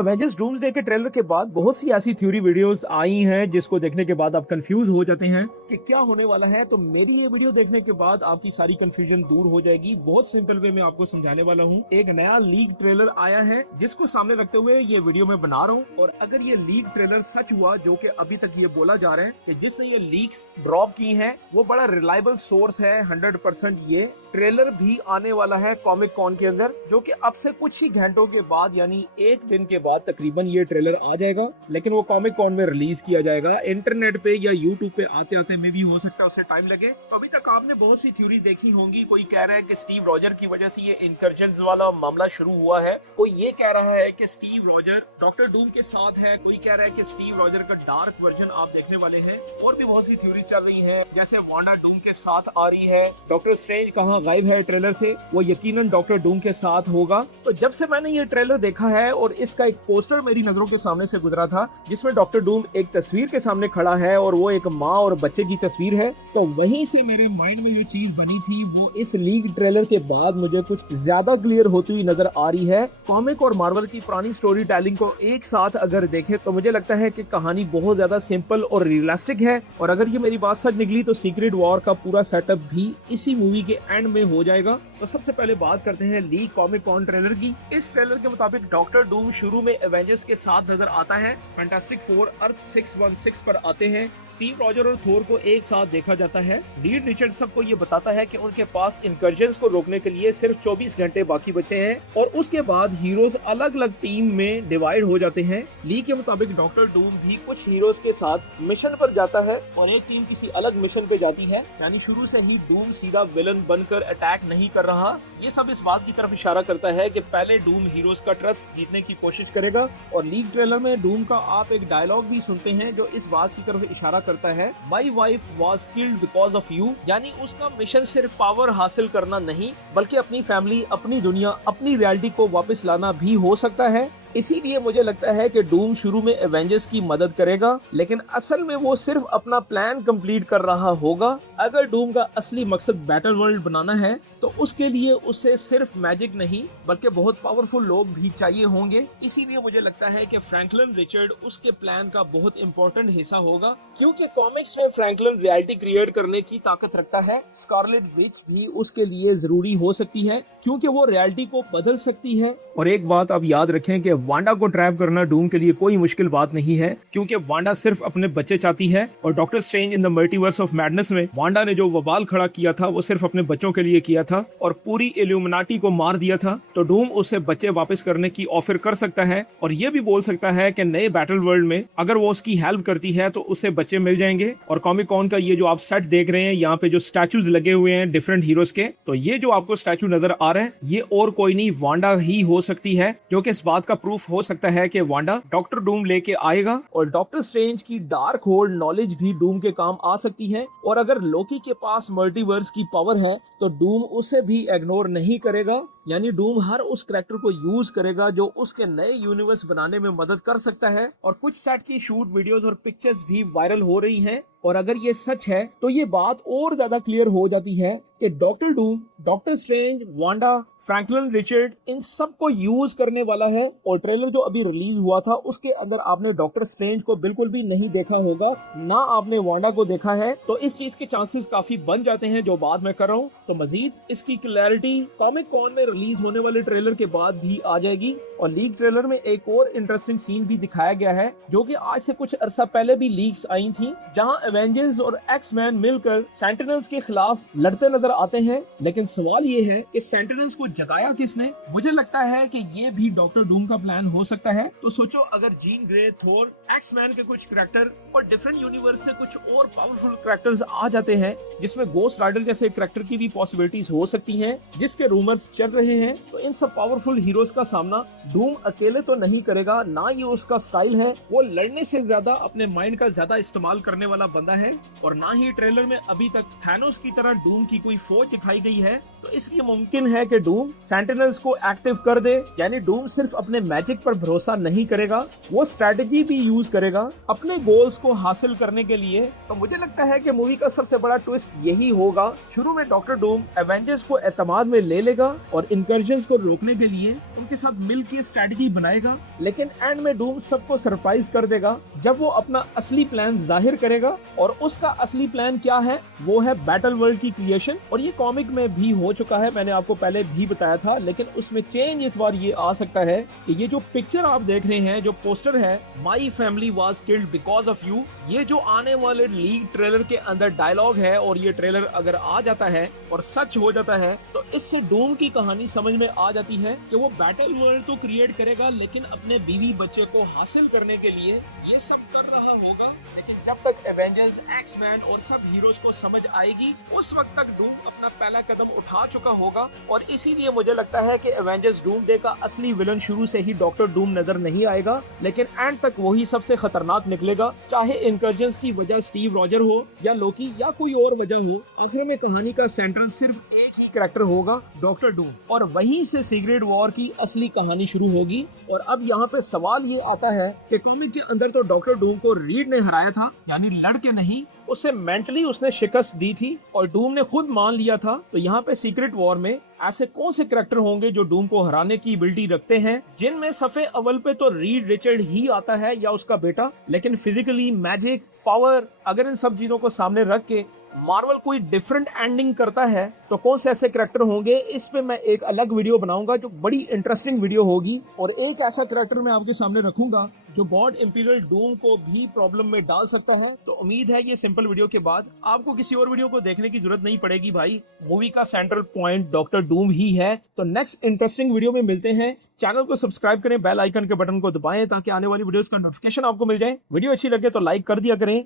Avengers doomsday के trailer के बाद बहुत सी ऐसी थ्योरी वीडियोस आई हैं जिसको देखने के बाद आप कंफ्यूज हो जाते हैं कि क्या होने वाला है। तो मेरी ये वीडियो देखने के बाद आपकी सारी कंफ्यूजन दूर हो जाएगी। बहुत सिंपल वे में आपको समझाने वाला हूँ। एक नया लीक ट्रेलर आया है जिसको सामने रखते हुए ये वीडियो मैं बना रहा हूँ। और अगर ये लीक ट्रेलर सच हुआ, जो कि अभी तक ये बोला जा रहा है कि जिसने ये लीक्स ड्रॉप की है वो बड़ा रिलायबल सोर्स है, 100% ये ट्रेलर भी आने वाला है कॉमिक कॉन के अंदर, जो कि अब से कुछ ही घंटों के बाद यानी एक दिन के बाद तकरीबन ये ट्रेलर आ जाएगा। लेकिन वो कॉमिक कॉन में रिलीज किया जाएगा। इंटरनेट पे या यूट्यूब पे आते आते में भी हो सकता है उसे टाइम लगे। तो अभी तक आपने बहुत सी थ्योरीज देखी होंगी। कोई कह रहा है कि स्टीव रॉजर की वजह से ये इनकर्जन्स वाला मामला शुरू हुआ है। कोई ये कह रहा है कि स्टीव रॉजर डॉक्टर डूम के साथ है। कोई कह रहा है कि स्टीव रॉजर का डार्क वर्जन आप देखने वाले हैं। और भी बहुत सी थ्योरीज चल रही है, जैसे वांडा डूम के साथ आ रही है, डॉक्टर स्ट्रेंज कहाँ गायब है ट्रेलर से, वो यकीनन डॉक्टर डूम के साथ होगा। तो जब से मैंने ये ट्रेलर देखा है और इसका एक पोस्टर मेरी नजरों के सामने से गुजरा था जिसमें डॉक्टर डूम एक तस्वीर के सामने खड़ा है और वो एक माँ और बच्चे की तस्वीर है, तो वहीं से मेरे माइंड में ये चीज बनी थी। वो इस लीक ट्रेलर के बाद मुझे कुछ ज्यादा क्लियर होती हुई नजर आ रही है। कॉमिक और मार्वल की पुरानी स्टोरी टेलिंग को एक साथ अगर देखें तो मुझे लगता है कि कहानी बहुत ज्यादा सिंपल और रियलिस्टिक है। और अगर ये मेरी बात सच निकली तो सीक्रेट वॉर का पूरा सेटअप भी इसी मूवी के एंड में हो जाएगा। तो सबसे पहले बात करते हैं लीक कॉमिक कॉन ट्रेलर की। इस ट्रेलर के मुताबिक डॉक्टर डूम शुरू में एवेंजर्स के साथ नजर आता है। फैंटास्टिक फोर अर्थ 616 पर आते हैं। स्टीव रॉजर और थोर को एक साथ देखा जाता है। रीड रिचर्ड सबको ये बताता है कि उनके पास इनकर्जन्स को रोकने के लिए सिर्फ 24 घंटे बाकी बचे हैं और उसके बाद हीरोज अलग अलग टीम में डिवाइड हो जाते हैं। लीक के मुताबिक डॉक्टर डूम भी कुछ हीरोज के साथ मिशन पर जाता है और एक टीम किसी अलग मिशन पे जाती है। यानी शुरू से ही डूम सीधा विलन बनकर अटैक नहीं कर रहा। ये सब इस बात की तरफ इशारा करता है कि पहले डूम हीरोज का ट्रस्ट जीतने की कोशिश करेगा। और लीक ट्रेलर में डूम का आप एक डायलॉग भी सुनते हैं जो इस बात की तरफ इशारा करता है, my wife was killed because of you. यानी उसका मिशन सिर्फ पावर हासिल करना नहीं बल्कि अपनी फैमिली, अपनी दुनिया, अपनी रियलिटी को वापस लाना भी हो सकता है। इसीलिए मुझे लगता है कि डूम शुरू में एवेंजर्स की मदद करेगा, लेकिन असल में वो सिर्फ अपना प्लान कंप्लीट कर रहा होगा। अगर डूम का असली मकसद बैटल वर्ल्ड बनाना है तो उसके लिए उसे सिर्फ मैजिक नहीं बल्कि बहुत पावरफुल लोग भी चाहिए होंगे। इसीलिए मुझे लगता है कि फ्रैंकलिन रिचर्ड उसके प्लान का बहुत इंपॉर्टेंट हिस्सा होगा, क्योंकि कॉमिक्स में फ्रैंकलिन रियलिटी क्रिएट करने की ताकत रखता है। स्कारलेट विच भी उसके लिए जरूरी हो सकती है क्योंकि वो रियलिटी को बदल सकती है। और एक बात आप याद रखें कि वांडा को ट्रैप करना डूम के लिए कोई मुश्किल बात नहीं है, क्योंकि वांडा सिर्फ अपने बच्चे चाहती है। और doctor strange in the multiverse of madness में वांडा ने जो वबाल खड़ा किया था वो सिर्फ अपने बच्चों के लिए किया था और पूरी इल्यूमिनाटी को मार दिया था। तो डूम उससे बच्चे वापस करने की ऑफर कर सकता है और ये भी बोल सकता है कि नए बैटल वर्ल्ड में अगर वो उसकी हेल्प करती है तो उसे बच्चे मिल जाएंगे। और कॉमिक कॉन का ये जो आप सेट देख रहे हैं, यहाँ पे जो स्टैचूज लगे हुए हैं डिफरेंट हीरोज के, तो ये जो आपको स्टैचू नजर आ रहे हैं ये और कोई नहीं वांडा ही हो सकती है, जो कि इस बात का प्रूफ हो सकता है कि वांडा डॉक्टर डूम लेके आएगा। और डॉक्टर स्ट्रेंज की डार्क होल्ड नॉलेज भी डूम के काम आ सकती है। और अगर लोकी के पास मल्टीवर्स की पावर है तो डूम उसे भी इग्नोर नहीं करेगा। यानी डूम हर उस कैरेक्टर को यूज करेगा जो उसके नए यूनिवर्स बनाने में मदद कर सकता है। और कुछ सेट की शूट वीडियोस और पिक्चर्स भी वायरल हो रही हैं। और अगर ये सच है तो ये बात और ज्यादा क्लियर हो जाती है कि Doctor Doom, Doctor Strange, Wanda, Franklin Richard इन सब को यूज करने वाला है। और ट्रेलर जो अभी रिलीज हुआ था उसके अगर आपने डॉक्टर स्ट्रेंज को बिल्कुल भी नहीं देखा होगा, ना आपने वांडा को देखा है, तो इस चीज के चांसेस काफी बन जाते हैं जो बात मैं कर रहा हूँ। तो मजीद इसकी क्लैरिटी कॉमिक कॉन में रिलीज होने वाले ट्रेलर के बाद भी आ जाएगी। और लीक ट्रेलर में एक और इंटरेस्टिंग सीन भी दिखाया गया है जो कि आज से कुछ अरसा पहले भी लीक्स आई थी, जहां एवेंजर्स और एक्स-मैन मिलकर सेंटिनल्स के खिलाफ लड़ते नजर आते हैं। लेकिन सवाल ये है कि सेंटिनल्स को जगाया किसने? मुझे लगता है कि ये भी डॉक्टर डूम का प्लान हो सकता है। तो सोचो अगर जीन ग्रे, थोर, एक्स-मैन के कुछ कैरेक्टर और डिफरेंट यूनिवर्स से कुछ और पावरफुल कैरेक्टर्स आ जाते हैं, जिसमें गोस्ट राइडर जैसे कैरेक्टर की भी पॉसिबिलिटीज हो सकती हैं, जिसके रूमर्स चल रहे हैं। तो इन सब पावरफुल हीरोज का सामना डूम अकेले तो नहीं करेगा, ना ये उसका स्टाइल है। वो लड़ने से ज्यादा अपने माइंड का ज्यादा इस्तेमाल करने वाला बंदा है। और ना ही ट्रेलर में अभी तक थैनोस की तरह डूम की कोई फौज दिखाई गई है। तो इसलिए मुमकिन है कि डूम डूम सेंटिनल्स को एक्टिव कर दे, यानी डूम सिर्फ अपने मैजिक पर भरोसा नहीं करेगा, वो स्ट्रेटेजी भी यूज करेगा अपने गोल्स को हासिल करने के लिए। तो मुझे लगता है कि मूवी का सबसे बड़ा ट्विस्ट यही होगा। शुरू में डॉक्टर डूम एवेंजर्स को एतमाद में ले लेगा और इनकर्जन्स को रोकने के लिए उनके साथ मिलकर स्ट्रेटेजी बनाएगा, लेकिन एंड में डूम सबको सरप्राइज कर देगा जब वो अपना असली प्लान जाहिर करेगा। और उसका असली प्लान क्या है? वो है बैटल वर्ल्ड की क्रिएशन। और ये कॉमिक में भी हो चुका है, मैंने आपको पहले भी बताया था, लेकिन उसमें चेंज इस बार ये आ सकता है कि ये जो पिक्चर आप देख रहे हैं, जो पोस्टर है my family was killed because of you, ये जो आने वाले लीग ट्रेलर के अंदर डायलॉग है, और ये ट्रेलर अगर आ जाता है और सच हो जाता है तो इससे डूम की कहानी समझ में आ जाती है कि वो बैटल वर्ल्ड तो क्रिएट करेगा, लेकिन अपने बीवी बच्चे को हासिल करने के लिए ये सब कर रहा होगा। लेकिन जब तक एवेंजर्स, एक्स-मैन और सब हीरोज को समझ आएगी, उस वक्त तक डूम अपना पहला कदम उठा चुका होगा। और इसीलिए मुझे लगता है कि एवेंजर्स डूम डे का असली विलन शुरू से ही डॉक्टर डूम नजर नहीं आएगा, लेकिन एंड तक वही सबसे खतरनाक निकलेगा, चाहे इनकर्जन्स की वजह स्टीव रॉजर हो या लोकी या कोई और वजह हो। आखिर में कहानी का सेंट्रल सिर्फ एक ही कैरेक्टर होगा, डॉक्टर डूम, और वहीं से सीक्रेट वॉर की असली कहानी शुरू होगी। और अब यहाँ पे सवाल ये आता है कि कॉमिक के अंदर तो डॉक्टर डूम को रीड ने हराया था, यानी लड़के नहीं, उसे मेंटली उसने शिकस्त दी थी और डूम ने खुद मान लिया था। तो यहाँ पे सीक्रेट वॉर में ऐसे कौन से करैक्टर होंगे जो डूम को हराने की एबिलिटी रखते हैं, जिनमें सफे अव्वल पे तो रीड रिचर्ड ही आता है या उसका बेटा, लेकिन फिजिकली, मैजिक, पावर, अगर इन सब चीजों को सामने रख के मार्वल कोई डिफरेंट एंडिंग करता है तो कौन से ऐसे करैक्टर होंगे, इस पे मैं एक अलग वीडियो बनाऊंगा जो बड़ी इंटरेस्टिंग वीडियो होगी। और एक ऐसा करैक्टर मैं आपके सामने रखूंगा जो गॉड इंपीरियल डूम को भी प्रॉब्लम में डाल सकता है। तो उम्मीद है ये सिंपल वीडियो के बाद आपको किसी और वीडियो को देखने की जरूरत नहीं पड़ेगी भाई, मूवी का सेंट्रल पॉइंट डॉक्टर डूम ही है। तो नेक्स्ट इंटरेस्टिंग वीडियो में मिलते हैं। चैनल को सब्सक्राइब करें, बेल आइकन के बटन को दबाएं ताकि आने वाली वीडियोस का नोटिफिकेशन आपको मिल जाए। वीडियो अच्छी लगे तो लाइक कर दिया करें।